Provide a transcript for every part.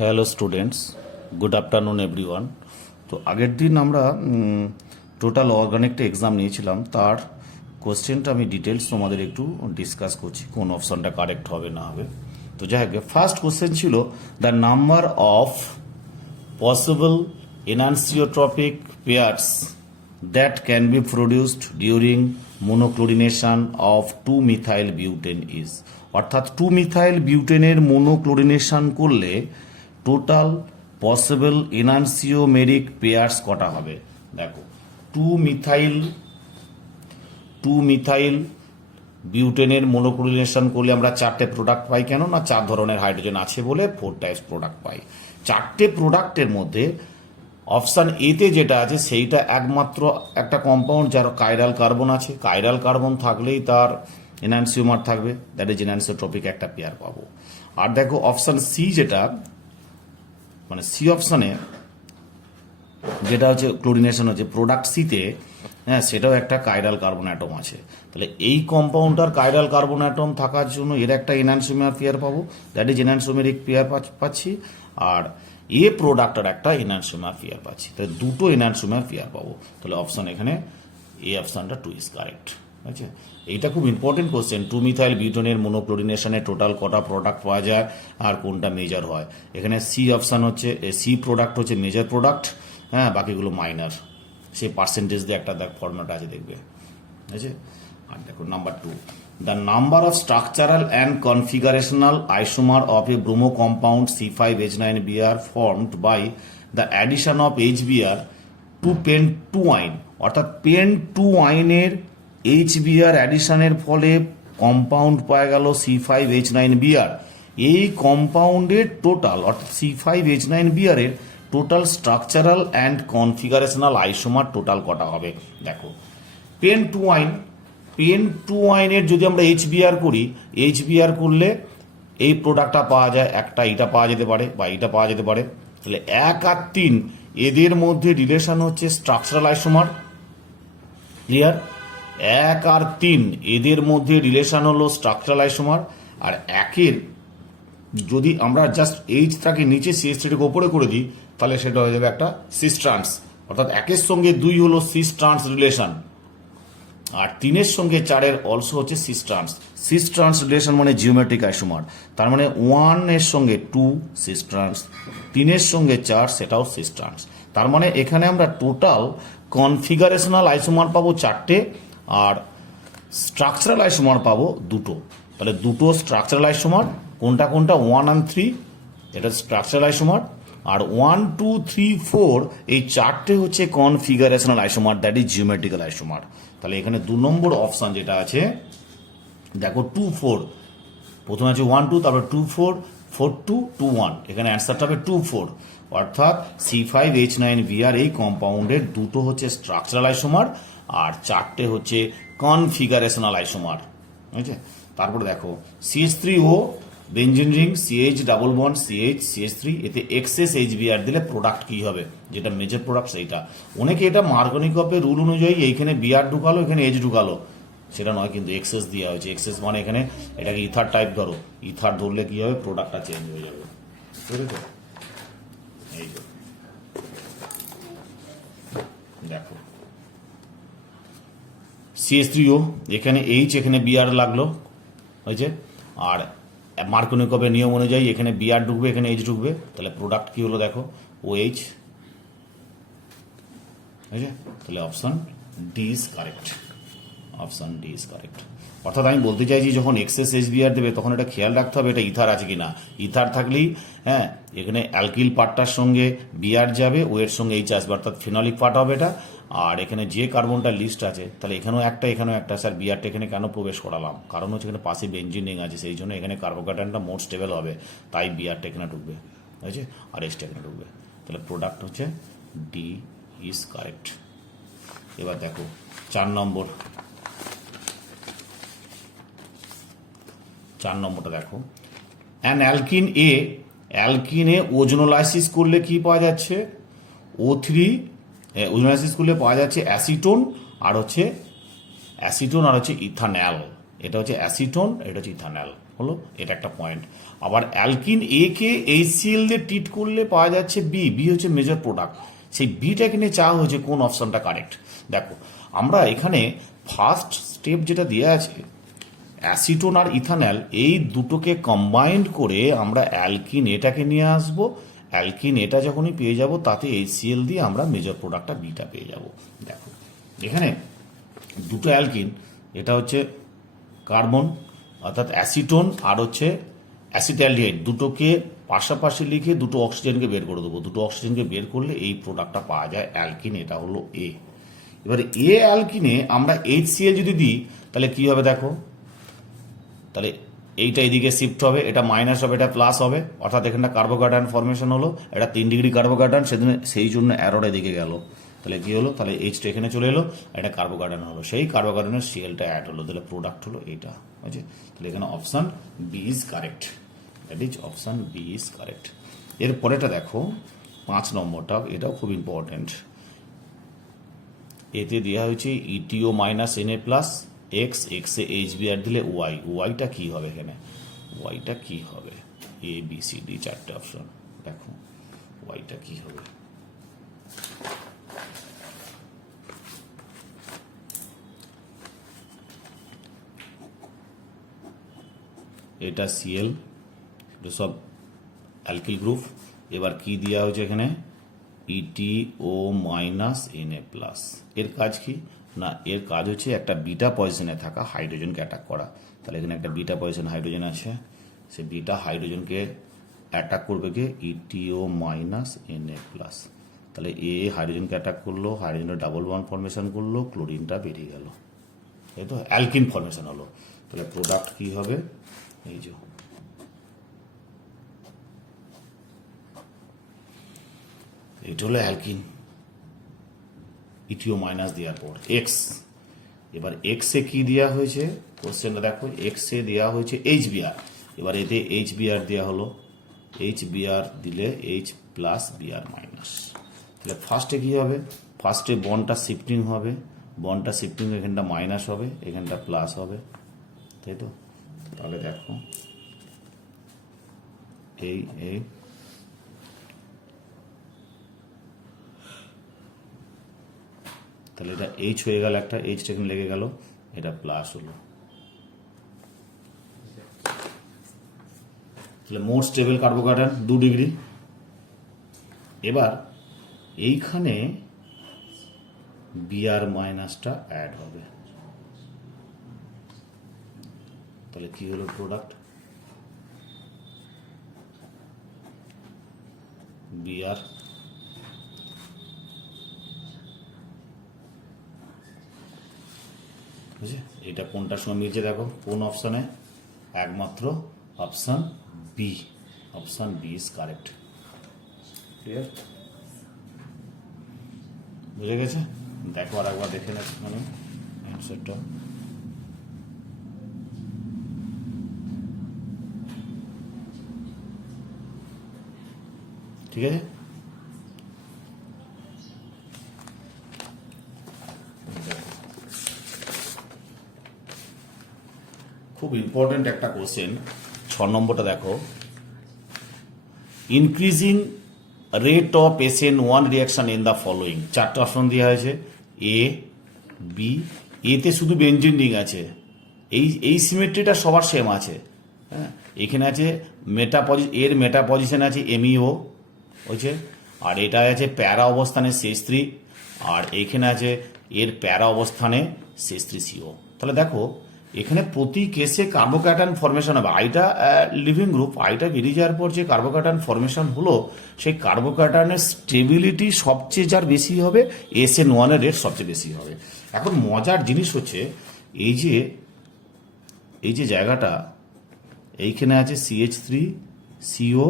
Hello students, good afternoon everyone. তো আগের দিন আমরা টোটাল অর্গানিকটা এক্সাম নিয়েছিলাম, তার কোশ্চেনটা আমি ডিটেলস তোমাদের একটু ডিসকাস করছি, কোন অপশনটা কারেক্ট হবে না হবে। তো যাই হোক, ফার্স্ট কোশ্চেন ছিল the number of possible enantiotropic pairs that can be produced during monochlorination of 2-methyl butane is, অর্থাৎ 2-methyl বিউটেনের মোনোক্লোরিনেশন করলে টোটাল পসিবল এনানসিওমেরিক পেয়ার্স কটা হবে। দেখো, 2-মিথাইল বিউটেনের মোনোক্লোরিনেশন করলে আমরা 4টে প্রোডাক্ট পাই। কেন না, 4 ধরনের হাইড্রোজেন আছে বলে 4 টাইপস প্রোডাক্ট পাই। 4টে প্রোডাক্টের মধ্যে অপশান এতে যেটা আছে সেইটা একমাত্র একটা কম্পাউন্ড যার কাইরাল কার্বন আছে। কাইরাল কার্বন থাকলেই তার এনানসিওমার থাকবে, দ্যাট ইজ এনানসিওট্রপিক একটা পেয়ার পাবো। আর দেখো অপশান সি, যেটা মানে সি অপশানে যেটা হচ্ছে ক্লোরিনেশন হচ্ছে প্রোডাক্ট সিতে, হ্যাঁ, সেটাও একটা কাইরাল কার্বন অ্যাটম আছে। তাহলে এই কম্পাউন্ডটার কাইরাল কার্বন অ্যাটম থাকার জন্য এর একটা এনানসিওমার পেয়ার পাবো, দ্যাট ইজ এনানসিওমেরিক পেয়ার পাচ্ছি। আর এ প্রোডাক্টের একটা এনানসিওমার পেয়ার পাচ্ছি, তাহলে দুটো এনানসিওমার পেয়ার পাবো। তাহলে অপশন এখানে এ অপশনটা 2 ইজ কারেক্ট। আচ্ছা, এইটা খুব ইম্পর্টেন্ট কোশ্চেন। 2-মিথাইল বিউটেনের মোনোক্লোরিনেশনে টোটাল কটা প্রোডাক্ট পাওয়া যায় আর কোনটা মেজর হয়। এখানে সি অপশন হচ্ছে, সি প্রোডাক্ট হচ্ছে মেজর প্রোডাক্ট, হ্যাঁ, বাকিগুলো মাইনার। সেই পার্সেন্টেজ দিয়ে একটা দেখ ফর্মুলাট আছে, দেখবে। ঠিক আছে, আর দেখো number 2, the number of structural and configurational isomer of a bromo compound C5H9Br formed by the addition of HBr to pen2-ine, অর্থাৎ pen2-ine HBr অ্যাডিশনের ফলে কম্পাউন্ড পাওয়া গেল C5H9Br। এই কম্পাউন্ডের টোটাল, অর্থাৎ C5H9Br এর total structural and configurational isomer total কটা হবে। দেখো, pen2-ine যদি আমরা HBr করি, HBr করলে এই প্রোডাক্টটা পাওয়া যায়, একটা এটা পাওয়া যেতে পারে বা এটা পাওয়া যেতে পারে। তাহলে 1 আর 3 এদের মধ্যে রিলেশন হচ্ছে স্ট্রাকচারাল আইসোমার। ক্লিয়ার? 1 আর 3 এদের মধ্যে রিলেশন হলো স্ট্রাকচারাল আইসোমার। আর 1-এর যদি আমরা জাস্ট এইচটাকে নিচে সিএসটিটাকে ওপরে করে দিই, তাহলে সেটা হয়ে যাবে একটা সিস ট্রান্স, অর্থাৎ 1-এর সঙ্গে 2 হলো সিস ট্রান্স রিলেশন, আর 3-এর সঙ্গে 4-এর অলসো হচ্ছে cis trans. Cis trans relation মানে জিওমেট্রিক আইসোমার। তার মানে 1-এর সঙ্গে 2 সিস ট্রান্স, 3-এর সঙ্গে 4 সেটাও সিস ট্রান্স। তার মানে এখানে আমরা টোটাল কনফিগারেশনাল আইসোমার পাবো 4টে, আর স্ট্রাকচারাল আইসোমার পাবো 2টো। তাহলে 2টো স্ট্রাকচারাল আইসোমার, কোনটা কোনটা, 1 আর 3 এটা স্ট্রাকচারাল আইসোমার, আর 1, 2, 3, 4 এই 4টে হচ্ছে configurational isomer, that is geometrical isomer. তাহলে এখানে 2 নম্বর অপশন যেটা আছে, দেখো 2, 4, প্রথমে আছে 1, 2, তারপর 2, 4, 4, 2, 2, 1, এখানে অ্যান্সারটা হবে 2, 4। অর্থাৎ C5H9Br এই কম্পাউন্ডের 2টো হচ্ছে স্ট্রাকচারাল আইসোমার আর 4টে হচ্ছে কনফিগারেশনাল আইসোমার। ঠিক আছে, তারপরে দেখো CH3O benzene ring, CH double bond CH CH3, এতে এক্সেস HBr দিলে প্রোডাক্ট কি হবে, যেটা মেজর প্রোডাক্ট সেইটা। অনেকে এটা মার্কনিকপের রুল অনুযায়ী এইখানে বিআর ঢুকালো, এখানে এইচ ঢুকালো, সেটা নয়, কিন্তু এক্সেস দেওয়া হয়েছে। এক্সেস মানে এখানে এটাকে ইথার টাইপ ধরো, ইথার ধরলে কি হবে, প্রোডাক্টটা চেঞ্জ হয়ে যাবে। বুঝেছো? এই দেখো CH3O, এখানে এইচ, এখানে বিআর লাগলো, হয়েছে। আর মার্কনিকপের নিয়ম অনুযায়ী এখানে বিআর ঢুকবে, এখানে এইচ ঢুকবে, তাহলে প্রোডাক্ট কি হলো দেখো, OH। বুঝেছে? তাহলে option D is correct, option D is correct. অর্থাৎ আমি বলতে চাইছি, যখন এক্সেস HBr দেবে তখন এটা খেয়াল রাখতে হবে এটা ইথার আছে কিনা। ইথার থাকলেই, হ্যাঁ, এখানে অ্যালকিল পার্টটার সঙ্গে বিআর যাবে, ও এর সঙ্গে এইচ আসবে, অর্থাৎ ফিনলিক পার্ট হবে এটা। আর এখানে যে কার্বনটা লিস্ট আছে, তাহলে এখানেও একটা, এখানেও একটা। স্যার বিআরটা এখানে কেন প্রবেশ করালাম, কারণ হচ্ছে এখানে পাশে বেঞ্জিন রিং আছে, সেই জন্য এখানে কার্বোক্যাটায়নটা মোর স্টেবল হবে, তাই বিআরটা এখানে ঢুকবে, বুঝেছে, আর এইচটা এখানে ঢুকবে। তাহলে প্রোডাক্ট হচ্ছে ডি ইজ কারেক্ট। এবার দেখো 4 নম্বরটা দেখো, অ্যান অ্যালকিনে ওজোনোলাইসিস করলে কি পাওয়া যাচ্ছে, O3, ওজোনোলাইসিস করলে পাওয়া যাচ্ছে অ্যাসিটোন আর হচ্ছে ইথানল। এটা হচ্ছে অ্যাসিটোন, এটা হচ্ছে ইথানল, হলো এটা একটা পয়েন্ট। আবার অ্যালকিন এ কে HCl দিয়ে ট্রিট করলে পাওয়া যাচ্ছে বি, বি হচ্ছে মেজর প্রোডাক্ট। সেই বিটাকে নিয়ে চাওয়া হয়েছে কোন অপশনটা কারেক্ট। দেখো আমরা এখানে ফার্স্ট স্টেপ যেটা দেওয়া আছে, অ্যাসিটোন আর ইথানল এই দুটোকে কম্বাইন্ড করে আমরা অ্যালকিন এটাকে নিয়ে আসবো। অ্যালকিন এটা যখনই পেয়ে যাব তাতে HCl দিয়ে আমরা মেজর প্রোডাক্টটা বিটা পেয়ে যাব। দেখো এখানে দুটো অ্যালকিন, এটা হচ্ছে কার্বন অর্থাৎ অ্যাসিটোন আর হচ্ছে অ্যাসিটালডিহাইড, দুটোকে পাশাপাশি লিখে দুটো অক্সিজেনকে বের করে দেবো। দুটো অক্সিজেনকে বের করলে এই প্রোডাক্টটা পাওয়া যায় অ্যালকিন, এটা হলো এ। এবারে এ অ্যালকিনে আমরা HCl যদি দিই তাহলে কি হবে দেখো, তাহলে এইটা এদিকে শিফট হবে, এটা মাইনাস হবে, এটা প্লাস হবে, অর্থাৎ এখানটা কার্বোকার্বন ফর্মেশন হলো, এটা 3 ডিগ্রি কার্বোকার্বন, সেদিন সেই জন্য অ্যারোটা এদিকে গেল। তাহলে কি হলো, তাহলে এইচটা এখানে চলে এলো, এটা কার্বোকার্বন হলো, সেই কার্বোকার্বনের সিএলটা অ্যাড হলো, তাহলে প্রোডাক্ট হলো এইটা। বুঝছে? তাহলে এখানে option B is correct, that is option B is correct. এরপরেটা দেখো 5 নম্বরটা, এটাও খুব ইম্পর্টেন্ট। এতে দেওয়া হয়েছে ETO minus NA plus X, এক্সে HBr দিলে ওয়াই, ওয়াইটা কি হবে এখানে, ওয়াইটা কি হবে, এ বি সি ডি 4টে অপশন, দেখো ওয়াইটা কি হবে। এটা সিএল, সব অ্যালকিল গ্রুপ। এবার কি দেওয়া হয়েছে এখানে, ইটিও মাইনাস এনএ প্লাস। এর কাজ কি না, এর কাজ হচ্ছে একটা বিটা পজিশনে থাকা হাইড্রোজেনকে অ্যাটাক করা। তাহলে এখানে একটা বিটা পজিশন হাইড্রোজেন আছে, সে বিটা হাইড্রোজেনকে অ্যাটাক করবে কে, ইটিও মাইনাস এনএ প্লাস। তাহলে এ হাইড্রোজেনকে অ্যাটাক করলো, হাইড্রোজেনের ডাবল বন্ড ফর্মেশন করলো, ক্লোরিনটা বেরিয়ে গেল, এই তো অ্যালকিন ফর্মেশন হলো। তাহলে প্রোডাক্ট কি হবে, এই যে এটা হলো অ্যালকিন, ইটিও মাইনাস দেওয়ার পর এক্স। এবার এক্সে কি দেওয়া হয়েছে, কোশ্চেনটা দেখো, এক্সে দেওয়া হয়েছে HBr। এবার এতে HBr দেওয়া হলো, HBr দিলে H প্লাস Br মাইনাস। তাহলে ফার্স্টে কি হবে, ফার্স্টে বন্ডটা শিফটিং হবে, বন্ডটা শিফটিং এখানটা মাইনাস হবে, এখানটা প্লাস হবে, তাই তো। তাহলে দেখো এই তাহলে এটা এইচ হয়ে গেল, একটা এইচটা এখানে লেগে গেল, এটা প্লাস হলো। তাহলে মোর স্টেবল কার্বোকার্বন 2 ডিগ্রি। এবার এইখানে Br মাইনাসটা অ্যাড হবে, তাহলে কি হলো প্রোডাক্ট, Br বুঝছে। এটা কোনটার সঙ্গে মিলছে দেখো, কোন অপশানে, একমাত্র option B, option B is correct. Clear, বুঝে গেছে। দেখো আর একবার দেখে নেব মানে অ্যান্সারটা। ঠিক আছে, খুব ইম্পর্টেন্ট একটা কোশ্চেন। 6 নম্বরটা দেখো, increasing rate of SN1 reaction in the following. 4টে অপশন দেওয়া হয়েছে, এ বি, এতে শুধু বেঞ্জিন রিং আছে, এই সিমেট্রিটা সবার সেম আছে, হ্যাঁ। এখানে আছে এর মেটা পজিশন আছে MEO হয়েছে, আর এটা আছে প্যারা অবস্থানে CH3, আর এইখানে আছে এর প্যারা অবস্থানে CH3CO। তাহলে দেখো এখানে প্রতি কেসে কার্বোক্যাটায়ন ফর্মেশন হবে। আইটা লিভিং গ্রুপ, আইটা বেরিয়ে যাওয়ার পর যে কার্বোক্যাটায়ন ফর্মেশন হলো, সেই কার্বোক্যাটায়নের স্টেবিলিটি সবচেয়ে যার বেশি হবে, SN1 এর রেট সবচেয়ে বেশি হবে। এখন মজার জিনিস হচ্ছে এই যে জায়গাটা, এইখানে আছে CH3CO,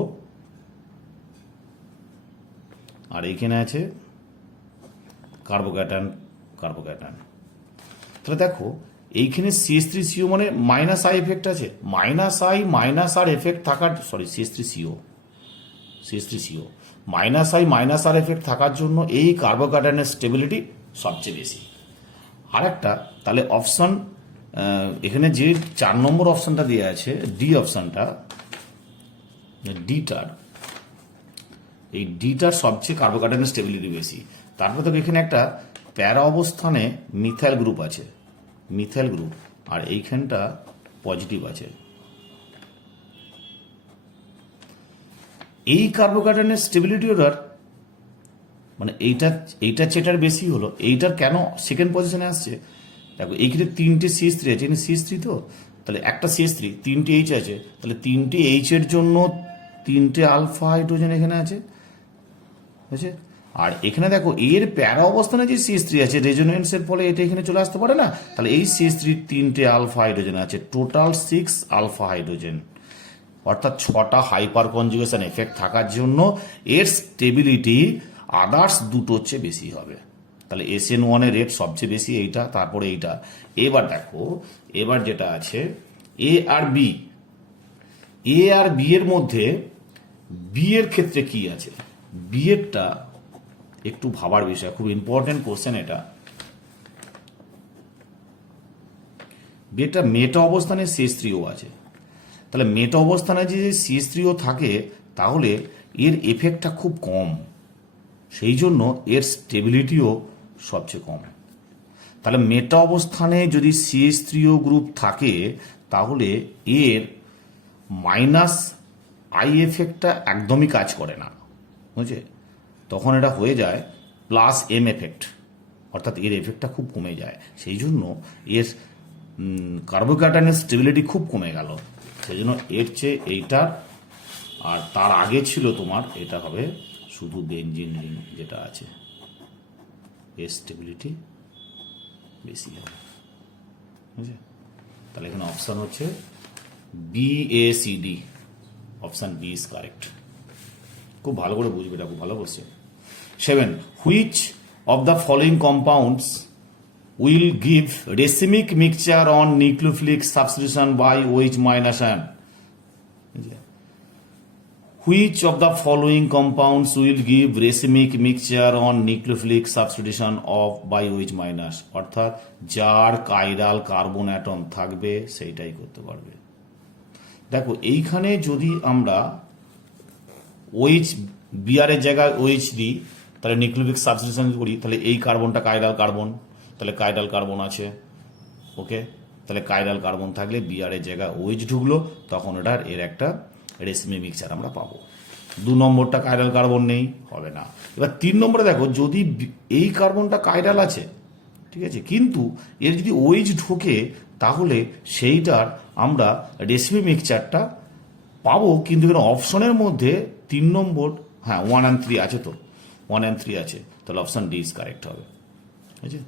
আর এইখানে আছে কার্বোক্যাটায়ন। তাহলে দেখো এইখানে CH3CO মানে মাইনাস আই এফেক্ট আছে, মাইনাস আর এফেক্ট থাকার, sorry CH3CO minus R effect থাকার জন্য এই কার্বোক্যাটায়নের স্টেবিলিটি সবচেয়ে বেশি। আর একটা, তাহলে অপশন এখানে যে 4 নম্বর অপশনটা দেওয়া আছে ডি অপশনটা, ডিটার, এই ডিটার সবচেয়ে কার্বোকার্বনের স্টেবিলিটি বেশি। তারপর তো এখানে একটা প্যারা অবস্থানে মিথাইল গ্রুপ আছে, মিথাইল গ্রুপ, আর এইখানটা পজিটিভ আছে। এই কার্বোকার্বনের স্টেবিলিটি অর্ডার মানে এইটার চেটার বেশি হলো, এইটার কেন সেকেন্ড পজিশনে আসছে? দেখো এইখানে 3টে CH3 আছে, এখানে CH3 তো, তাহলে একটা CH3, 3টে H আছে, তাহলে 3টে H এর জন্য 3টে আলফা হাইড্রোজেন এখানে আছে, বুঝছে? আর এখানে দেখো এর প্যারা অবস্থানে যে CH3 আছে, রেজোনেন্সের ফলে এটা এখানে চলে আসতে পারে না, তাহলে এই CH3 3টে আলফা হাইড্রোজেন আছে, টোটাল 6 আলফা হাইড্রোজেন, অর্থাৎ 6টা হাইপার কনজুগেশন এফেক্ট থাকার জন্য এর স্টেবিলিটি আদার্স দুটোর চেয়ে বেশি হবে। তাহলে SN1 এর রেট সবচেয়ে বেশি এইটা, তারপরে এইটা। এবার দেখো, এবার যেটা আছে এ আর বি, এ আর বি এর মধ্যে বি এর ক্ষেত্রে কি আছে? বি এরটা একটু ভাবার বিষয়, খুব ইম্পর্টেন্ট কোশ্চেন এটা। বি এরটা মেটা অবস্থানে CH3O আছে, তাহলে মেটা অবস্থানে যে CH3O থাকে তাহলে এর এফেক্টটা খুব কম, সেই জন্য এর স্টেবিলিটিও সবচেয়ে কম। তাহলে মেটা অবস্থানে যদি CH3O গ্রুপ থাকে তাহলে এর মাইনাস আই এফেক্টটা একদমই কাজ করে না, বুঝছে? তখন এটা হয়ে যায় প্লাস এম এফেক্ট, অর্থাৎ এর এফেক্টটা খুব কমে যায়, সেই জন্য এর কার্বোকার্বনের স্টেবিলিটি খুব কমে গেল। সেই জন্য এর চেয়ে এইটা, আর তার আগে ছিল তোমার এটা হবে শুধু বেনজিন রিং যেটা আছে, এর স্টেবিলিটি বেশি হবে, বুঝছে? তাহলে এখানে অপশান হচ্ছে BACD, option B is correct. খুব ভালো করে বুঝবে, এটা খুব ভালো করছে। 7. Which of the following compounds will give racemic mixture on nucleophilic substitution by OH minus ion? Which of the following compounds will give racemic mixture on nucleophilic substitution of by OH minus? অর্থাৎ যার chiral carbon atom থাকবে সেইটাই করতে পারবে। দেখো এইখানে যদি আমরা OH Br এর জায়গায় OH দিই, তাহলে নিউক্লিওফিলিক সাবস্টিটিউশন করি, তাহলে এই কার্বনটা কাইরাল কার্বন, তাহলে কাইরাল কার্বন আছে, ওকে? তাহলে কাইরাল কার্বন থাকলে Br এর জায়গায় OH ঢুকলো, তখন এটার এর একটা রেসমি মিক্সচার আমরা পাবো। 2 নম্বরটা কাইরাল কার্বন নেই, হবে না। এবার 3 নম্বরে দেখো, যদি এই কার্বনটা কাইরাল আছে, ঠিক আছে, কিন্তু এর যদি OH ঢোকে তাহলে সেইটার আমরা রেসমি মিক্সচারটা পাবো, কিন্তু এখানে অপশনের মধ্যে 3 নম্বর, হ্যাঁ 1 and 3 আছে, তো 1 and 3 আছে, তাহলে অপশন ডি ইজ কারেক্ট হবে, ঠিক আছে?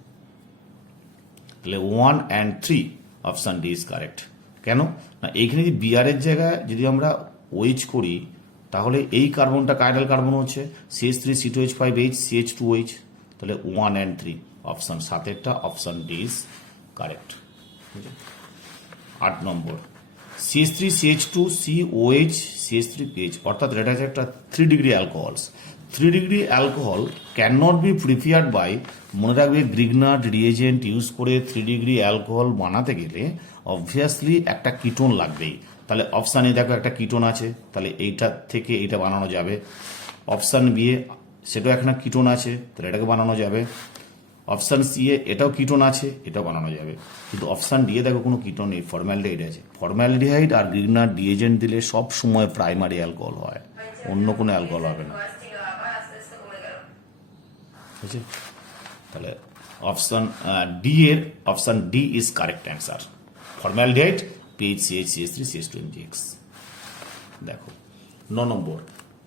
তাহলে 1 and 3 option D is correct. কেন না, এইখানে যদি Br এর জায়গায় যদি আমরা OH করি তাহলে এই কার্বনটা কাইরাল কার্বন হচ্ছে CH3C2H5H CH2OH, তাহলে 1 and 3 অপশন 7এরটা option D is correct. 8 number CH3CH2COH CH3PH, অর্থাৎ এটা হচ্ছে একটা 3 degree alcohols. 3 degree alcohol can not be prepared by, মনে রাখবে গ্রিগনার্ড রিয়েজেন্ট ইউজ করে 3 ডিগ্রি অ্যালকোহল বানাতে গেলে অবভিয়াসলি একটা কিটোন লাগবেই। তাহলে অপশান এ দেখো একটা কিটোন আছে, তাহলে এইটা থেকে এইটা বানানো যাবে। অপশান বি এ সেটাও একটা কিটোন আছে, তাহলে এটাকে বানানো যাবে। অপশান সি এ এটাও কিটোন আছে, এটাও বানানো যাবে। কিন্তু অপশান ডি এ দেখো কোনো কিটোন নেই, ফর্মালডিহাইড আছে। ফর্মালডিহাইড আর গ্রিগনার্ড রিয়েজেন্ট দিলে সব সময় প্রাইমারি অ্যালকোহল হয়, অন্য কোনো অ্যালকোহল হবে না, ঠিক আছে? তাহলে অপশান ডি এর option D is correct answer, formaldehyde PHCH3CH2NGX। দেখো 9 number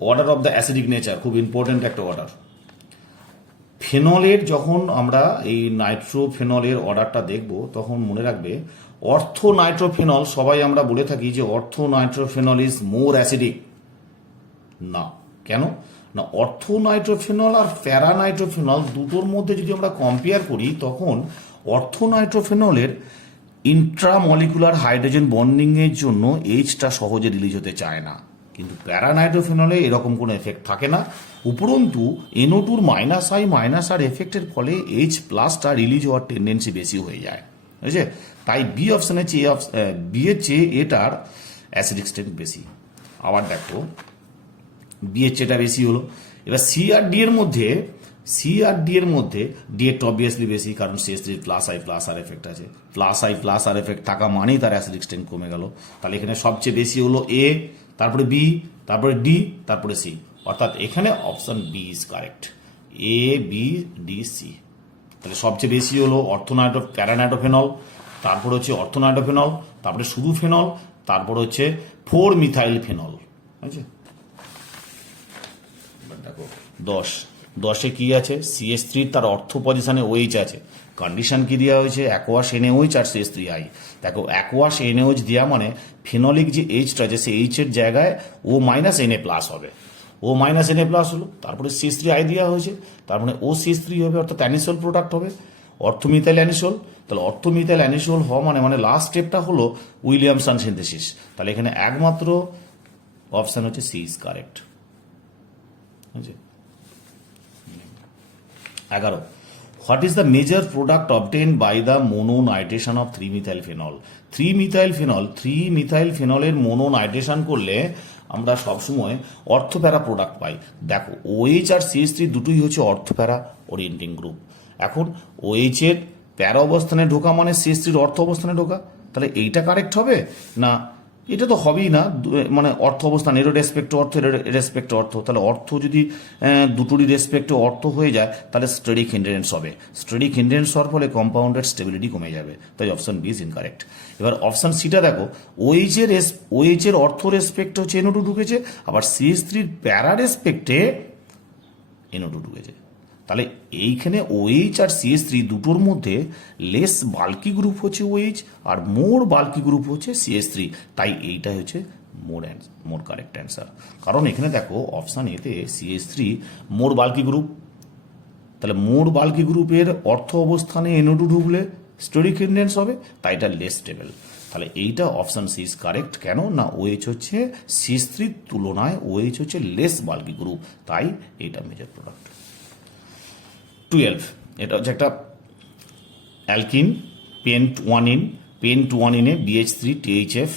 order of the acidic nature, খুব ইম্পর্টেন্ট একটা অর্ডার। ফেনলের যখন আমরা এই নাইট্রোফেনলের অর্ডারটা দেখব তখন মনে রাখবে অর্থো নাইট্রোফেনল, সবাই আমরা বলে থাকি যে অর্থো নাইট্রোফেনল ইজ মোর অ্যাসিডিক। না, কেন না, অর্থো নাইট্রোফেনল আর প্যারা নাইট্রোফেনল দুটোর মধ্যে যদি আমরা কম্পেয়ার করি তখন অর্থো নাইট্রোফেনলের ইন্ট্রামলিকুলার হাইড্রোজেন বন্ডিংয়ের জন্য এইচটা সহজে রিলিজ হতে চায় না, কিন্তু প্যারানাইট্রোফেনলে এরকম কোনো এফেক্ট থাকে না। উপরন্তু NO2 -I - R এফেক্টের ফলে H+টা রিলিজ হওয়ার টেন্ডেন্সি বেশি হয়ে যায়, বুঝছে? তাই বি অপশানের চেয়ে বি এর চেয়ে এটার অ্যাসিডিক স্ট্রেংথ বেশি। আবার দেখো বি এর চেয়েটা বেশি হলো। এবার সি আর ডি এর মধ্যে ডি এর অবভিয়াসলি বেশি, কারণ CH3 plus I plus R effect আছে। Plus I plus R effect থাকা মানেই তার অ্যাসিডিক স্ট্রেংথ কমে গেল। তাহলে এখানে সবচেয়ে বেশি হলো এ, তারপরে বি, তারপরে ডি, তারপরে সি। অর্থাৎ এখানে option B is correct, A B D C. তাহলে সবচেয়ে বেশি হলো প্যারানাইট্রোফেনল, তারপর হচ্ছে অর্থোনাইট্রোফেনল, তারপরে শুধু ফেনল, তারপর হচ্ছে 4-মিথাইল ফেনল। বুঝছে? দেখো 10 কি আছে, CH3 তার অর্থ পজিশনে OH আছে। কন্ডিশন কি দেওয়া হয়েছে, অ্যাকোয়াস NaOH আর CH3I। দেখো অ্যাকোয়াস NaOH দেওয়া মানে ফেনলিক যে এইচটা আছে সেই এইচ এর জায়গায় O-Na+ হবে। O-Na+ হলো, তারপরে CH3I দেওয়া হয়েছে, তার মানে OCH3 হবে, অর্থাৎ অ্যানিসোল প্রোডাক্ট হবে, অর্থোমিথাইল অ্যানিসোল। তাহলে অর্থোমিথাইল অ্যানিসোল হওয়া মানে লাস্ট স্টেপটা হলো উইলিয়ামসন সিনথেসিস। তাহলে এখানে একমাত্র অপশন হচ্ছে C is correct. 11, what is the major product obtain by the mononitration of three methyl phenol? Three methyl ফেনলের মোনোনাইট্রেশন করলে আমরা সবসময় অর্থপ্যারা প্রোডাক্ট পাই। দেখো OH আর CH3 দুটোই হচ্ছে অর্থপ্যারা ওরিয়েন্টিং গ্রুপ। এখন OH এর প্যারা অবস্থানে ঢোকা মানে CH3 অর্থ অবস্থানে ঢোকা, তাহলে এইটা কারেক্ট হবে না? এটা তো হবেই না, মানে অর্থ অবস্থান এর রেসপেক্টে অর্থ, এর রেসপেক্টে অর্থ। তাহলে অর্থ যদি দুটোরই রেসপেক্টে অর্থ হয়ে যায় তাহলে স্টেরিক হিন্ড্রেন্স হবে। স্টেরিক হিন্ড্রেন্স হওয়ার ফলে কম্পাউন্ডের স্টেবিলিটি কমে যাবে। তাই অপশন বি ইজ ইনকারেক্ট। এবার অপশন সিটা দেখো, OH এর অর্থ রেসপেক্টে হচ্ছে NO2 ঢুকেছে, আবার CH3 প্যারা রেসপেক্টে NO2 ঢুকেছে। তাহলে এইখানে OH আর CH3 দুটোর মধ্যে লেস বাল্কি গ্রুপ হচ্ছে OH আর মোর বাল্কি গ্রুপ হচ্ছে CH3। তাই এইটাই হচ্ছে মোর কারেক্ট অ্যান্সার। কারণ এখানে দেখো অপশান এতে CH3 মোর বাল্কি গ্রুপ, তাহলে মোর বাল্কি গ্রুপের অর্থ অবস্থানে NO2 ঢুকলে স্টেরিক হিন্ড্রেন্স হবে, তাই এটা লেস স্টেবল। তাহলে এইটা অপশন সি ইজ কারেক্ট। কেন না OH হচ্ছে CH3 তুলনায় OH হচ্ছে লেস বাল্কি গ্রুপ, তাই এইটা মেজর প্রোডাক্ট। 12, এটা হচ্ছে একটা অ্যালকিন, পেন্ট-1-ইনে BH3 THF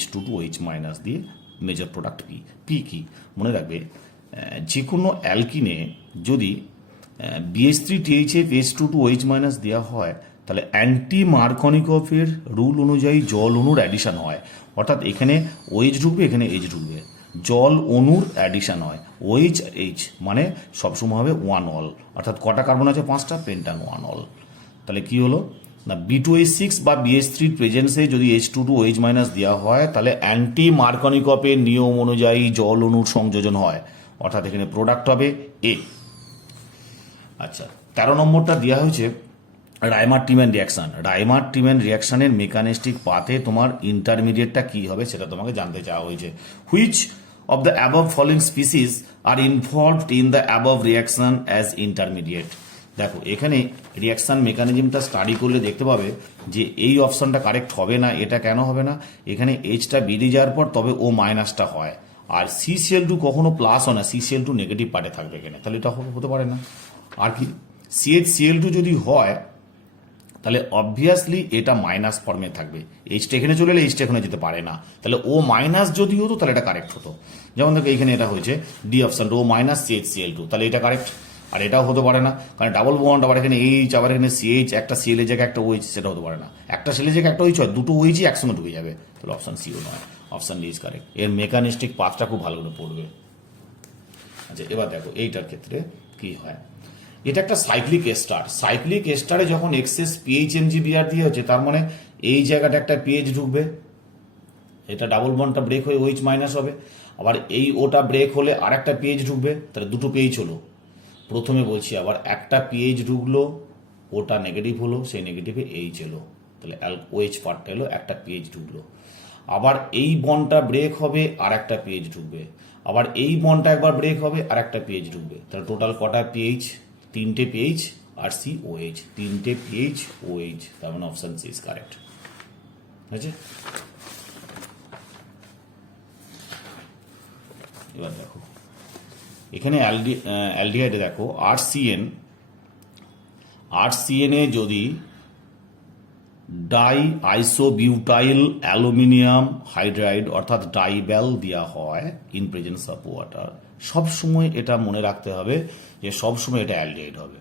H2OH- দিয়ে মেজর প্রোডাক্ট পি কি মনে রাখবে, যে কোনো অ্যালকিনে যদি BH3 THF H2OH- দেওয়া হয় তাহলে অ্যান্টি মার্কনিকফের রুল অনুযায়ী জল অণুর অ্যাডিশন হয়। অর্থাৎ এখানে OH ঢুকবে, এখানে H ঢুকবে, জল অণুর অ্যাডিশন হয়। OH আর H মানে সবসময় হবে 1 অল, অর্থাৎ কটা কার্বন আছে 5টা, পেন্টান 1 অল। তাহলে কি হলো না, B2H6 বা BH3 প্রেজেন্সে যদি H2OH- দেওয়া হয় তাহলে অ্যান্টি মার্কনিকফের নিয়ম অনুযায়ী জল অণুর সংযোজন হয়, অর্থাৎ এখানে প্রোডাক্ট হবে এ। আচ্ছা 13 নম্বরটা দেওয়া হয়েছে রাইমার-টিম্যান রিয়াকশন। রাইমার-টিম্যান রিয়াকশনের মেকানিস্টিক পাথে তোমার ইন্টারমিডিয়েটটা কি হবে সেটা তোমাকে জানতে চাওয়া হয়েছে। Which of the above following species R involved in the above reaction as intermediate? দেখো এখানে রিয়াকশন মেকানিজমটা স্টাডি করলে দেখতে পাবে যে এই অপশনটা কারেক্ট হবে না। এটা কেন হবে না, এখানে এইচটা বেরিয়ে যাওয়ার পর তবে O- হয়, আর CCl2 কখনো প্লাস হয় না, CCl2 নেগেটিভ পার্টে থাকবে এখানে, তাহলে এটা হতে পারে না। আর কি CHCl2 যদি হয় তাহলে অবভিয়াসলি এটা মাইনাস ফর্মে থাকবে, এইচটা এখানে চলে এলে এইচটা এখানে যেতে পারে না, তাহলে O- যদি হতো তাহলে এটা কারেক্ট হতো। যেমন দেখো এখানে এটা হয়েছে ডি অপশনটা O- CHCl2, তাহলে এটা কারেক্ট। আর এটাও হতে পারে না, কারণ ডাবল বন্ড, আবার এখানে এইচ, আবার এখানে CH, একটা CL এর জায়গায় একটা OH, সেটা হতে পারে না। একটা CL এর জায়গায় একটা OH হয়, দুটো OH একসঙ্গে ঢুকে যাবে, তাহলে অপশন সিও নয়, অপশন ডি ইজ কারেক্ট। এর মেকানিস্টিক পাথটা খুব ভালো করে পড়বে। আচ্ছা এবার দেখো এইটার ক্ষেত্রে কি হয়, এটা একটা সাইক্লিক এস্টার। সাইক্লিক এস্টারে যখন এক্সেস PHMgBr দিয়ে হচ্ছে, তার মানে এই জায়গাটা একটা PH ঢুকবে, এটা ডাবল বন্ডটা ব্রেক হয়ে OH- হবে, আবার এই ওটা ব্রেক হলে আর একটা PH ঢুকবে, তাহলে দুটো PH হলো। প্রথমে বলছি আবার একটা PH ঢুকলো, ওটা নেগেটিভ হলো, সেই নেগেটিভে H এলো, তাহলে OH পার্টটা এলো, একটা PH ঢুকলো। আবার এই বন্ডটা ব্রেক হবে, আর একটা PH ঢুকবে, আবার এই বন্ডটা একবার ব্রেক হবে, আর একটা PH ঢুকবে, তাহলে টোটাল কটা PH, 3টে PH আর COH, 3টে PH OH, তার মানে অপশন সি ইজ কারেক্ট। আছে এবার দেখো এখানে অ্যালডিহাইডে দেখো RCN এ যদি ডাই আইসোবিউটাইল অ্যালুমিনিয়াম হাইড্রাইড অর্থাৎ ডাইব্যাল দেওয়া হয় ইন প্রেজেন্স অফ ওয়াটার, সবসময় এটা মনে রাখতে হবে যে সবসময় এটা অ্যালডিহাইড হবে।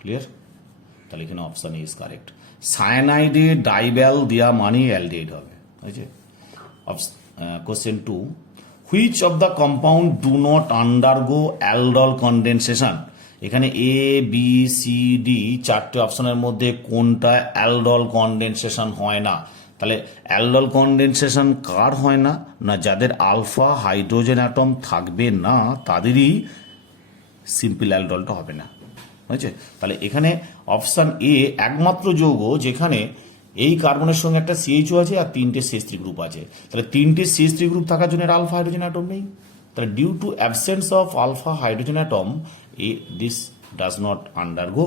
ক্লিয়ার? তাহলে এখানে অপশন ইজ কারেক্ট। সায়ানাইডে ডাইব্যাল দেওয়া মানে অ্যালডিহাইড হবে। বুঝছে? Question 2, which of the compound do not undergo aldol condensation? এখানে এ বি সি ডি চারটে অপশনের মধ্যে কোনটা অ্যালডল কনডেনসেশন হয় না? তাহলে অ্যালডল কনডেনসেশন কার হয় না? না যাদের আলফা হাইড্রোজেন অ্যাটম থাকবে না তাদেরই সিম্পল অ্যালডলটা হবে না। বুঝছে? তাহলে এখানে অপশন এ একমাত্র যৌগ যেখানে এই কার্বনের সঙ্গে একটা সিএইচও আছে আর তিনটে CH3 গ্রুপ আছে। তাহলে তিনটে CH3 গ্রুপ থাকার জন্য এর আলফা হাইড্রোজেন অ্যাটম নেই। তাহলে due to absence of alpha hydrogen atom this does not undergo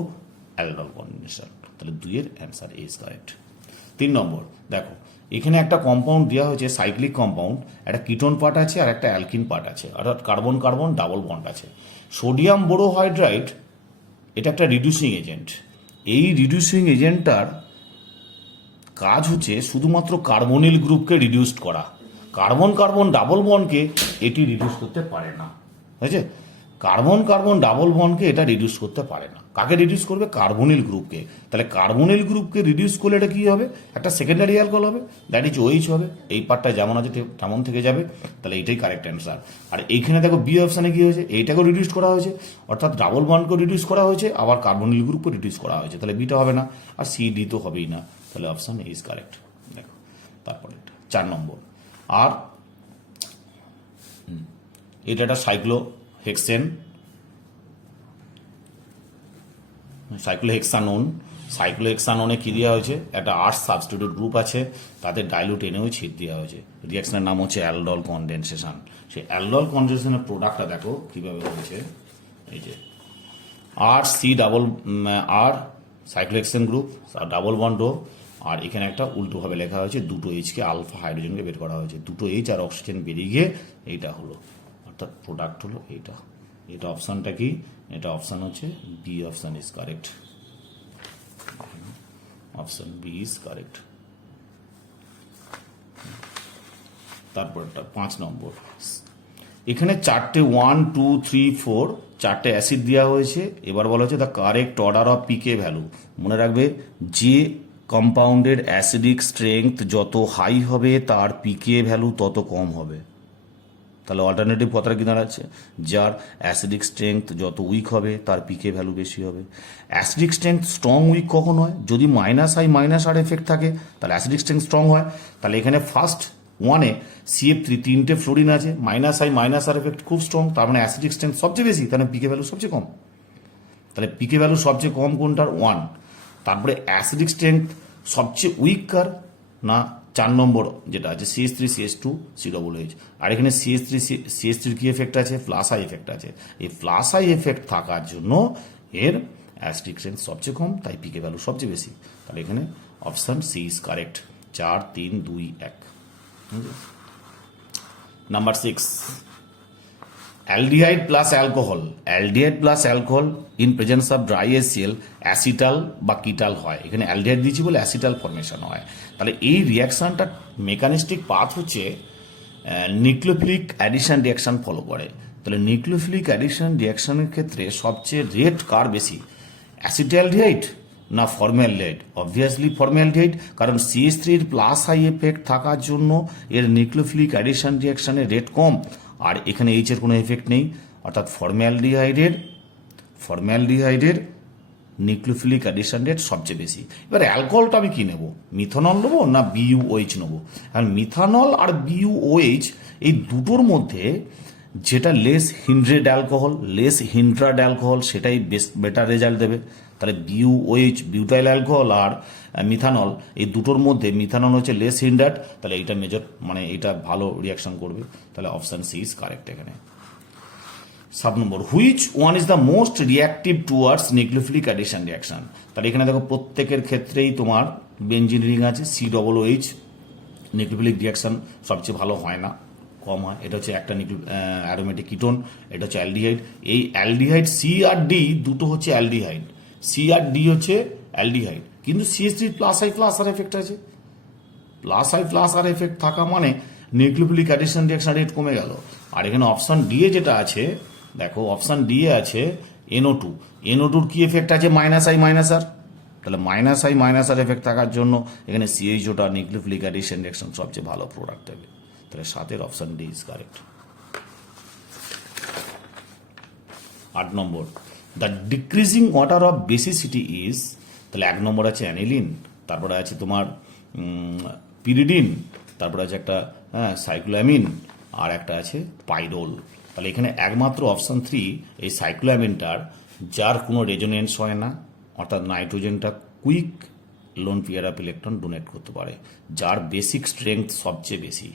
aldol condensation. তাহলে 2 এর অ্যান্সার ইজ কারেক্ট। 3 নম্বর দেখো, এখানে একটা কম্পাউন্ড দেওয়া হয়েছে সাইক্লিক কম্পাউন্ড, একটা কিটোন পার্ট আছে আর একটা অ্যালকিন পার্ট আছে, অর্থাৎ কার্বন কার্বন ডাবল বন্ড আছে। সোডিয়াম বোরোহাইড্রাইড এটা একটা রিডিউসিং এজেন্ট। এই রিডিউসিং এজেন্টটার কাজ হচ্ছে শুধুমাত্র কার্বনিল গ্রুপকে রিডিউস করা, কার্বন কার্বন ডাবল বন্ডকে এটি রিডিউস করতে পারে না। বুঝেছে? কার্বন কার্বন ডাবল বন্ডকে এটা রিডিউস করতে পারে না। কাকে রিডিউস করবে? কার্বনিল গ্রুপকে। তাহলে কার্বনিল গ্রুপকে রিডিউস করলে এটা কি হবে? একটা সেকেন্ডারি অ্যালকোহল হবে, দ্যাট ইজ OH হবে। এই পার্টটা যেমন আছে তেমন থেকে যাবে। তাহলে এইটাই কারেক্ট অ্যান্সার। আর এইখানে দেখো বি অপশানে কি হয়েছে? এইটাকেও রিডিউস করা হয়েছে, অর্থাৎ ডাবল বন্ডকেও রিডিউস করা হয়েছে, আবার কার্বনিল গ্রুপকে রিডিউস করা হয়েছে। তাহলে বিটা হবে না, আর CD তো হবেই না। তাহলে অপশান ইজ কারেক্ট। দেখো তারপরে 4 নম্বর, আর এটা একটা সাইক্লোহেক্সেন, সাইক্লোহেক্সানোনে কি দেওয়া হয়েছে? একটা আর্টস সাবস্টিটিউট গ্রুপ আছে, তাদের ডাইলুট এনেও ছিট দেওয়া হয়েছে। রিয়াকশনের নাম হচ্ছে অ্যালডল কনডেনসেশন। সেই অ্যালডল কনডেনসেশনের প্রোডাক্টটা দেখো কিভাবে হয়েছে। এই যে আর সাইক্লোহেক্সেন গ্রুপ ডাবল বন্ড ও, আর এখানে একটা উল্টোভাবে লেখা হয়েছে দুটো এইচকে আলফা হাইড্রোজেনকে বের করা হয়েছে, দুটো এইচ আর অক্সিজেন বেরিয়ে গিয়ে এইটা হলো, অর্থাৎ প্রোডাক্ট হলো এইটা। এটা অপশানটা কি? এটা অপশান হচ্ছে B option is correct. Option B is correct. তারপরটা 5 নম্বর, এখানে চারটে 1 2 3 4 চারটে অ্যাসিড দেওয়া হয়েছে। এবার বলা হচ্ছে the correct order of pK value. মনে রাখবে যে কম্পাউন্ডের অ্যাসিডিক স্ট্রেংথ যত হাই হবে তার পিকে ভ্যালু তত কম হবে। তাহলে অল্টারনেটিভ কথাটা কি দাঁড়াচ্ছে? যার অ্যাসিডিক স্ট্রেংথ যত উইক হবে তার পিকে ভ্যালু বেশি হবে। অ্যাসিডিক স্ট্রেংথ স্ট্রং উইক কখন হয়? যদি -I -R এফেক্ট থাকে তাহলে অ্যাসিডিক স্ট্রেংথ স্ট্রং হয়। তাহলে এখানে ফার্স্ট 1-এ CF3 তিনটে ফ্লোরিন আছে, -I -R এফেক্ট খুব স্ট্রং, তার মানে অ্যাসিডিক স্ট্রেংথ সবচেয়ে বেশি, তাহলে পিকে ভ্যালু সবচেয়ে কম। তাহলে পিকে ভ্যালু সবচেয়ে কম কোনটার? 1। তারপরে অ্যাসিডিক স্ট্রেংথ সবচেয়ে উইক কার? না 4 নম্বর যেটা আছে CH3 CH2 COOH। আর এখানে CH3 কি এফেক্ট আছে? প্লাস আই এফেক্ট আছে। এই প্লাস আই এফেক্ট থাকার জন্য এর অ্যাসিডিক স্ট্রেংথ সবচেয়ে কম, তাই পিকে ভ্যালু সবচেয়ে বেশি। তাহলে এখানে option C is correct. 4 3 2 1। Number 6, aldehyde plus alcohol. Aldehyde plus alcohol in presence of dry HCl acetal বা কিটাল হয়। এখানে অ্যালডিহাইড দিয়েছি বলে অ্যাসিটাল ফর্মেশন হয়। তাহলে এই রিয়াকশানটা মেকানিস্টিক পাথ হচ্ছে নিউক্লিওফিলিক অ্যাডিশন রিয়াকশান ফলো করে। তাহলে নিউক্লিওফিলিক অ্যাডিশন রিয়াকশানের ক্ষেত্রে সবচেয়ে রেট কার বেশি? অ্যাসিটালডিহাইড না ফর্মালডিহাইড? অবভিয়াসলি ফর্মালডিহাইড, কারণ CH3 প্লাস আই এফেক্ট থাকার জন্য এর নিউক্লিওফিলিক অ্যাডিশন রিয়াকশানের রেট কম, আর এখানে এইচের কোনো এফেক্ট নেই, অর্থাৎ ফর্মালডিহাইডের নিউক্লিওফিলিক অ্যাডিশন রেট সবচেয়ে বেশি। এবার অ্যালকোহলটা আমি কি নেব? মিথানল নেবো না BuOH নেবো? আর মিথানল আর BuOH এই দুটোর মধ্যে যেটা লেস হিন্ড্রেড অ্যালকোহল সেটাই বেটার রেজাল্ট দেবে। তাহলে BuOH বিউটাইল অ্যালকোহল আর মিথানল এই দুটোর মধ্যে মিথানল হচ্ছে লেস হিন্ড্রেড, তাহলে এইটা মেজর মানে এইটা ভালো রিয়াকশন করবে। তাহলে অপশান সি ইজ কারেক্ট এখানে। 7 number, which one is the most reactive towards nucleophilic addition reaction. তাহলে এখানে দেখো প্রত্যেকের ক্ষেত্রেই তোমার বেঞ্জিন রিং আছে, COOH নিউক্লিওফিলিক রিয়াকশন সবচেয়ে ভালো হয় না, কম হয়। এটা হচ্ছে একটা অ্যারোমেটিক কিটোন, এটা হচ্ছে অ্যালডিহাইড। এই অ্যালডিহাইড C আর D দুটো হচ্ছে অ্যালডিহাইড, C আর D হচ্ছে অ্যালডিহাইড, কিন্তু CH3 plus I plus R effect আছে, plus I plus R effect থাকা মানে নিউক্লিওফিলিক অ্যাডিশন রিঅ্যাকশন রেট কমে গেল। আর এখানে অপশন ডি এ যেটা আছে, দেখো অপশন ডি এ আছে NO2, NO2-র কি এফেক্ট আছে মাইনাস আই মাইনাস আর, তাহলে minus I minus R effect থাকার জন্য এখানে CH2টা নিউক্লিওফিলিক অ্যাডিশন রিঅ্যাকশন সবচেয়ে ভালো প্রোডাক্ট দেবে। তাহলে 7-এর option D is correct. 8 number, the decreasing order of basicity is, তাহলে 1 নম্বর আছে অ্যানিলিন, তারপরে আছে তোমার পিরিডিন, তারপরে আছে একটা সাইক্লোঅ্যামিন, আর একটা আছে পাইরোল। তাহলে এখানে একমাত্র অপশন 3 এই সাইক্লোঅ্যামিনটার, যার কোনো রেজোনেন্স হয় না, অর্থাৎ নাইট্রোজেনটা quick lone pair of electron donate করতে পারে, যার বেসিক স্ট্রেংথ সবচেয়ে বেশি।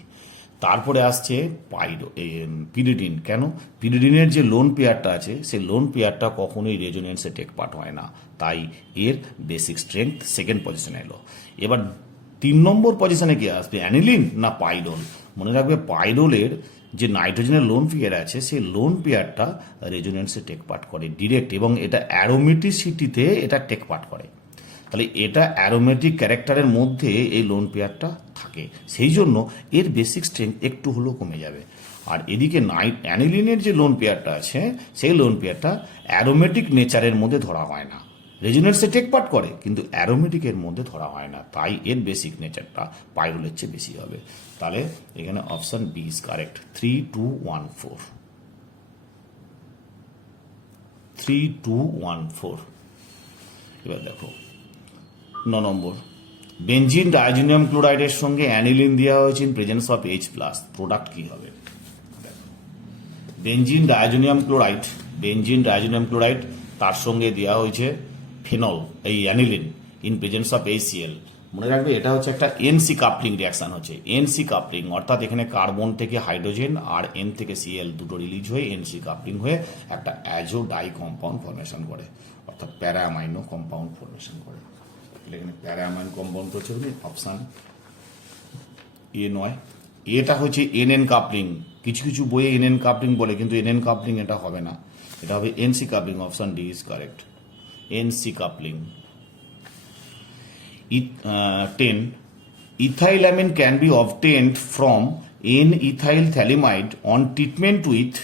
তারপরে আসছে পিরিডিন। কেন? পিরিডিনের যে লোন পেয়ারটা আছে, সেই লোন পেয়ারটা কখনোই রেজোনেন্সে টেক পার্ট হয় না, তাই এর বেসিক স্ট্রেংথ সেকেন্ড পজিশনে এলো। এবার 3 নম্বর পজিশনে কি আসবে, অ্যানিলিন না পাইরোল? মনে রাখবে পাইরোলের যে নাইট্রোজেনের লোন পেয়ার আছে, সেই লোন পেয়ারটা রেজোনেন্সে টেক পার্ট করে ডিরেক্ট, এবং এটা অ্যারোমেটিসিটিতে এটা টেক পার্ট করে। তাহলে এটা অ্যারোমেটিক ক্যারেক্টারের মধ্যে এই লোন পেয়ারটা থাকে, সেই জন্য এর বেসিক স্ট্রেংথ একটু হলেও কমে যাবে। আর এদিকে অ্যানিলিনের যে লোন পেয়ারটা আছে, সেই লোন পেয়ারটা অ্যারোমেটিক নেচারের মধ্যে ধরা হয় না, রেজোনেন্সে টেক পার্ট করে কিন্তু অ্যারোমেটিকের মধ্যে ধরা হয় না, তাই এর বেসিক নেচারটা পাইরোলের চেয়ে বেশি হবে। তাহলে এখানে অপশন বি ইজ কারেক্ট। 3, 2, 1, 4, 3, 2, 1, 4। এবার দেখো 9 নম্বর, বেনজিন ডাইজোনিয়াম ক্লোরাইডের সঙ্গে অ্যানিলিন দেওয়া হয়েছে in presence of H+, product কি হবে? বেনজিন ডাইজোনিয়াম ক্লোরাইড, তার সঙ্গে দেওয়া হয়েছে ফেনল, এই aniline, in presence of HCl। মনে রাখবে এটা হচ্ছে একটা NC কাপলিং রিয়াকশন হচ্ছে, NC কাপলিং, অর্থাৎ এখানে কার্বন থেকে হাইড্রোজেন আর N থেকে Cl দুটো রিলিজ হয়ে NC কাপলিং হয়ে একটা অ্যাজো ডাই কম্পাউন্ড ফর্মেশন করে, অর্থাৎ প্যারামাইনো কম্পাউন্ড ফর্মেশন করে। এখানে প্যারামাইন কম্পাউন্ড হচ্ছে অপশন এ নয়। এটা হচ্ছে NN কাপলিং, কিছু কিছু বইয়ে NN কাপলিং বলে, কিন্তু NN কাপলিং এটা হবে না, এটা হবে NC coupling. Option D is correct, NC coupling. 10, ethylamine can be obtained from N-ethyl thalamide on treatment with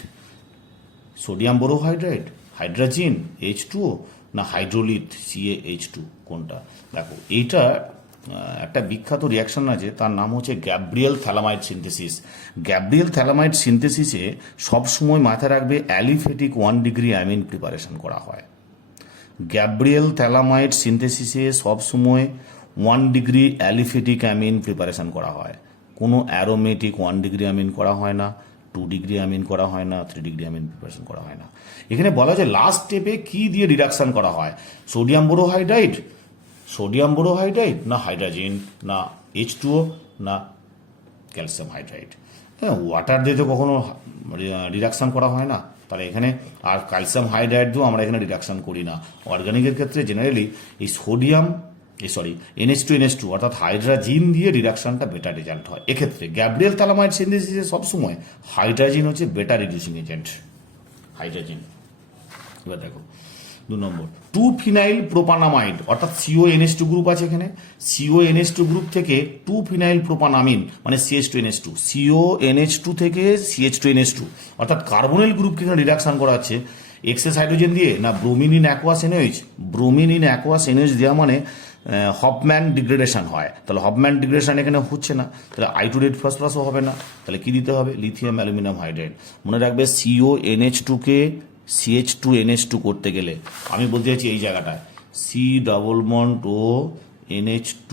sodium borohydrate, hydrogen H2O না হাইড্রোলিথ CaH2, কোনটা? দেখো এইটা একটা বিখ্যাত রিয়াকশন আছে, তার নাম হচ্ছে গ্যাব্রিয়েল থ্যালামাইড সিনথেসিস। গ্যাব্রিয়েল থ্যালামাইড সিনথেসিসে সবসময় মাথায় রাখবে অ্যালিফেটিক 1 ডিগ্রি অ্যামিন প্রিপারেশন করা হয়। গ্যাব্রিয়েল থ্যালামাইড সিনথেসিসে সবসময় 1 ডিগ্রি অ্যালিফেটিক অ্যামিন প্রিপারেশন করা হয়, কোনো অ্যারোমেটিক 1 ডিগ্রি অ্যামিন করা হয় না, 2 ডিগ্রি অ্যামিন করা হয় না, 3 ডিগ্রি অ্যামিন প্রিপারেশন করা হয় না। এখানে বলা যায় লাস্ট স্টেপে কি দিয়ে রিডাকশন করা হয়, সোডিয়াম বোরোহাইড্রাইড না হাইড্রোজেন না H2O না ক্যালসিয়াম হাইড্রাইড। হ্যাঁ, ওয়াটার দিয়ে তো কখনো রিডাকশন করা হয় না, তাহলে এখানে আর ক্যালসিয়াম হাইড্রাইড দিয়েও আমরা এখানে রিডাকশন করি না। অর্গানিকের ক্ষেত্রে জেনারেলি এই NH2 অর্থাৎ হাইড্রোজেন দিয়ে রিডাকশনটা বেটার রেজাল্ট হয়। এক্ষেত্রে গ্যাব্রিয়েল থ্যালামাইড সিনথেসিসে সবসময় হাইড্রোজেন হচ্ছে বেটার রিডিউসিং এজেন্ট, হাইড্রোজেন। এবার দেখো 2 নম্বর, 2-ফিনাইল প্রোপানামাইড, অর্থাৎ CONH2 গ্রুপ আছে এখানে, CONH2 গ্রুপ থেকে 2-ফিনাইল প্রোপানামিন মানে CH2NH2, CONH2 থেকে CH2NH2, অর্থাৎ কার্বনিল গ্রুপকে এখানে রিডাকশন করা হচ্ছে এক্সেস হাইড্রোজেন দিয়ে না bromine in aqueous NH। Bromine in aqueous NH দেওয়া মানে হফম্যান ডিগ্রেডেশন হয়, তাহলে হফম্যান ডিগ্রেডেশন এখানে হচ্ছে না, তাহলে I2 রেড ফসফরাসও হবে না, তাহলে কি দিতে হবে, লিথিয়াম অ্যালুমিনিয়াম হাইড্রাইড। মনে রাখবে CONH2-কে CH2NH2 করতে গেলে আমি বলতে চাইছি এই জায়গাটায় C=NH2,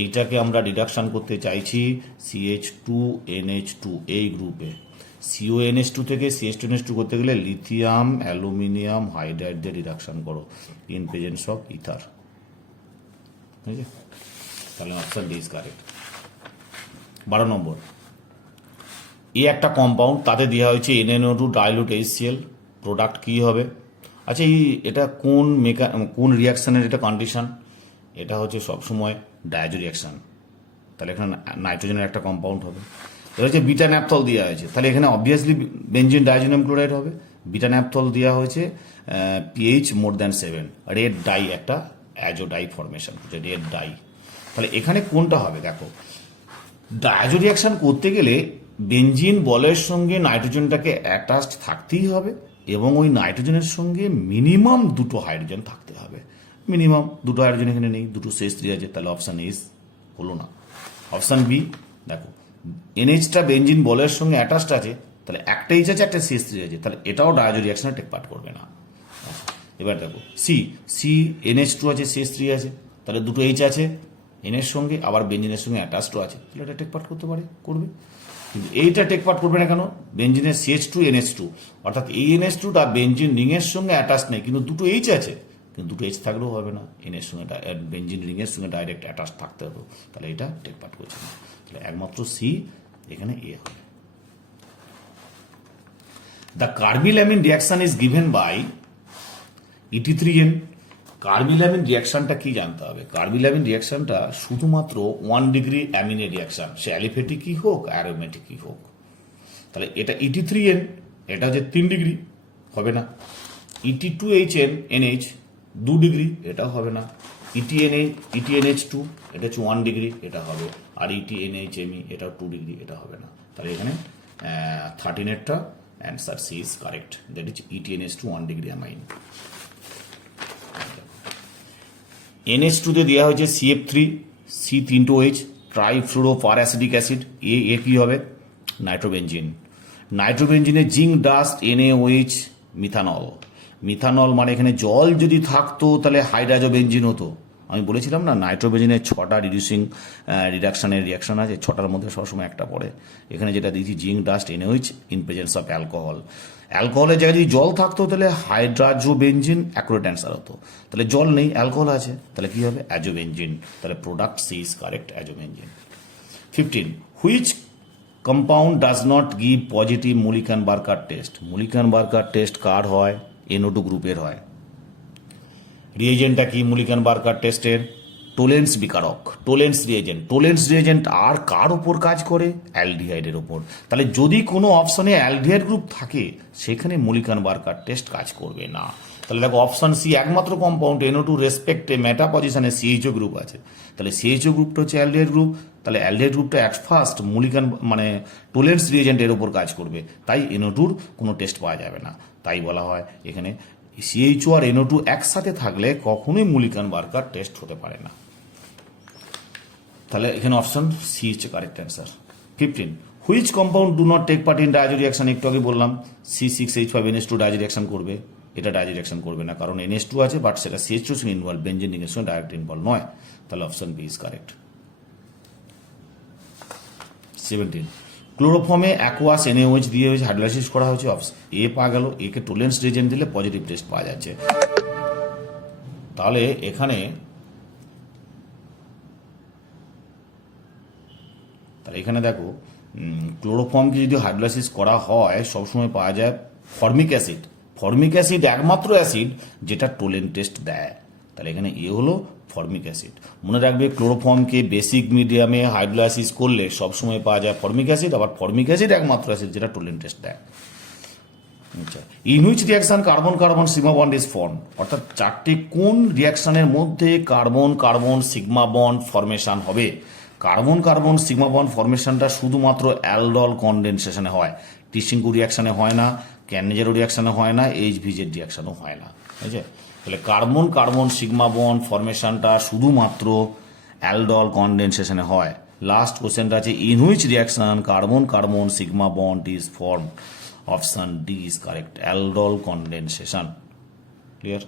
এইটাকে আমরা রিডাকশন করতে চাইছি CH2NH2 এই গ্রুপে। CONH2 থেকে CH2NH2 করতে গেলে লিথিয়াম অ্যালুমিনিয়াম হাইড্রাইড দিয়ে রিডাকশন করো ইন প্রেজেন্স অফ ইথার, ঠিক আছে? তাহলে অপশন ডি ইজ কারেক্ট। 12 নম্বর, এই একটা কম্পাউন্ড, তাতে দেওয়া হয়েছে NaNO2 ডাইলুট HCl, প্রোডাক্ট কি হবে? আচ্ছা, এটা কোন রিয়াকশানের এটা কন্ডিশন? এটা হচ্ছে সবসময় ডায়াজো রিয়াকশান, তাহলে এখানে নাইট্রোজেনের একটা কম্পাউন্ড হবে। এটা হচ্ছে বিটা ন্যাপথল দেওয়া হয়েছে, তাহলে এখানে অবভিয়াসলি বেনজিন ডাইজোনিয়াম ক্লোরাইড হবে। বিটা ন্যাপথল দেওয়া হয়েছে pH <7, রেড ডাই একটা অ্যাজো ডাই ফরমেশন হচ্ছে রেড ডাই। তাহলে এখানে কোনটা হবে দেখো, ডায়াজো রিয়াকশন করতে গেলে বেঞ্জিন বলের সঙ্গে নাইট্রোজেনটাকে অ্যাটাচড থাকতেই হবে এবং ওই নাইট্রোজেনের সঙ্গে মিনিমাম দুটো হাইড্রোজেন থাকতে হবে। মিনিমাম দুটো হাইড্রোজেন এখানে নেই, দুটো CH3 আছে, তাহলে অপশান এস হলো না। অপশান বি দেখো, NH-টা বেঞ্জিন বলের সঙ্গে অ্যাটাচড আছে, তাহলে একটা H আছে, একটা CH3 আছে, তাহলে এটাও ডায়াজো রিয়াকশনে টেক পার্ট করবে না। এবার দেখো সি NH2 আছে, CH3 আছে, তাহলে দুটো H আছে এনের সঙ্গে, আবার বেঞ্জিনের সঙ্গে অ্যাটাচডও আছে, তাহলে এটা টেক পার্ট করতে পারে, করবে। কিন্তু এইটা টেক পার্ট করবে না কেন, বেঞ্জিনের CH2 NH2, অর্থাৎ এই NH2টা বেঞ্জিন রিংয়ের সঙ্গে অ্যাটাচ নেই, কিন্তু দুটো H আছে, কিন্তু দুটো H থাকলেও হবে না, এনের সঙ্গে বেঞ্জিন রিংয়ের সঙ্গে ডাইরেক্ট অ্যাটাচ থাকতে হতো, তাহলে এটা টেক পার্ট করছে না। তাহলে একমাত্র সি, এখানে এ হবে। The carbylamine reaction is given by ET3N। Carbylamine রিয়াকশনটা কি জানতে হবে, কার্বিলামিন রিয়াকশনটা শুধুমাত্র 1 ডিগ্রি অ্যামিনের রিয়াকশন, সে অ্যালিফেটিকই হোক অ্যারোমেটিকই হোক। তাহলে এটা ET3N, এটা হচ্ছে 3 ডিগ্রি, হবে না। ET2HN NH 2 ডিগ্রি, এটাও হবে না। ETNH2 এটা হচ্ছে 1 ডিগ্রি, এটা হবে। আর ETNHME এটাও 2 ডিগ্রি, এটা হবে না। তাহলে এখানে 13-এরটা answer C is correct, that is ETNH2 1 degree amine. NH2-তে দেওয়া হয়েছে CF3, C3OH, ট্রাইফ্লুরোপার অ্যাসিডিক অ্যাসিড, এ কি হবে, নাইট্রোবেঞ্জিন। নাইট্রোবেঞ্জিনে zinc dust, NaOH, methanol. Methanol মানে এখানে জল যদি থাকতো তাহলে হাইড্রাজোবেঞ্জিন হতো। আমি বলেছিলাম না, নাইট্রোবেঞ্জিনের 6টা রিডাকশনের রিয়াকশন আছে, 6টার মধ্যে সবসময় একটা পড়ে। এখানে যেটা দিয়েছি zinc dust, NaOH in presence of alcohol. অ্যালকোহলের জায়গায় যদি জল থাকতো তাহলে হাইড্রাজোবেঞ্জিন অ্যাকুরেট অ্যান্সার হতো। তাহলে জল নেই, অ্যালকোহল আছে, তাহলে কি হবে, অ্যাজোবেঞ্জিন। তাহলে product C is correct, azobenzene. 15. Which compound does not give positive Mulliken Barker test. Mulliken Barker test কার হয়, NO2 গ্রুপের হয়। রিয়েজেন্টটা কি মুলিকান বার্কার টেস্টের, টোলেন্স বিকারক, টোলেন্স রিয়েজেন্ট। টোলেন্স রিয়েজেন্ট আর কার উপর কাজ করে, অ্যালডিহাইডের উপর। তাহলে যদি কোনো অপশনে অ্যালডিহাইড গ্রুপ থাকে সেখানে মুলিকান বার্কার টেস্ট কাজ করবে না। তাহলে দেখো অপশন সি একমাত্র কম্পাউন্ড NO2 রেসপেক্টে মেটা পজিশনে CHO গ্রুপ আছে, তাহলে CHO গ্রুপটা হচ্ছে অ্যালডিহাইড গ্রুপ, তাহলে অ্যালডিহাইড গ্রুপটা অ্যাট ফার্স্ট মুলিকান মানে টোলেন্স রিয়েজেন্টের উপর কাজ করবে, তাই NO2-র কোনো টেস্ট পাওয়া যাবে না। তাই বলা হয় এখানে CHO আর NO2 একসাথে থাকলে কখনোই মুলিকান বার্কার টেস্ট হতে পারে না। তাহলে এখানে অপশন সি হচ্ছে correct answer. 15. Which compound do not take part in diazo reaction, একটু আগে বললাম C6H5NH2 ডায়াজো রিয়াকশন করবে, এটা ডায়াজো রিয়াকশন করবে না, কারণ NH2 আছে, বাট সেটা CH2 সঙ্গে ইনভলভ, বেঞ্জিন রিংয়ের সঙ্গে ডাইরেক্ট ইনভলভ নয়। তাহলে অপশন বি ইজ কারেক্ট। 17. ক্লোরোফর্মে অ্যাকোয়াস NaOH দিয়ে হাইড্রোলাইসিস করা হয়েছে, এ পাওয়া গেল, একে টোলেন্স রিয়েজেন্ট দিলে পজিটিভ টেস্ট পাওয়া যাচ্ছে। তাহলে এখানে দেখো ক্লোরোফর্মকে যদি হাইড্রোলাইসিস করা হয় সবসময় পাওয়া যায় ফর্মিক অ্যাসিড। ফর্মিক অ্যাসিড একমাত্র অ্যাসিড যেটা টোলেন টেস্ট দেয়, তাহলে এখানে এ হলো ফর্মিক অ্যাসিড। মনে রাখবে ক্লোরোফর্মকে বেসিক মিডিয়ামে হাইড্রোলাইসিস করলে সবসময় পাওয়া যায় ফর্মিক অ্যাসিড, আবার ফর্মিক অ্যাসিড একমাত্র অ্যাসিড যেটা টোলেন টেস্ট দেয়। আচ্ছা, in which reaction carbon carbon sigma bond is form, অর্থাৎ চারটি কোন রিয়াকশনের মধ্যে carbon carbon sigma bond formation হবে। কার্বন কার্বন সিগমা বন্ড ফরমেশনটা শুধুমাত্র অ্যালডল কনডেনসেশনে হয়, টিসিঙ্কু রিয়াকশনে হয় না, ক্যানজেরো রিয়াকশনে হয় না, HVZ রিয়াকশনও হয় না। ঠিক আছে, তাহলে কার্বন কার্বন সিগমা বন্ড ফরমেশনটা শুধুমাত্র অ্যালডল কনডেনসেশনে হয়। লাস্ট কোশ্চেনটা আছে in which reaction carbon carbon sigma bond is form, option D is correct, aldol condensation. Clear.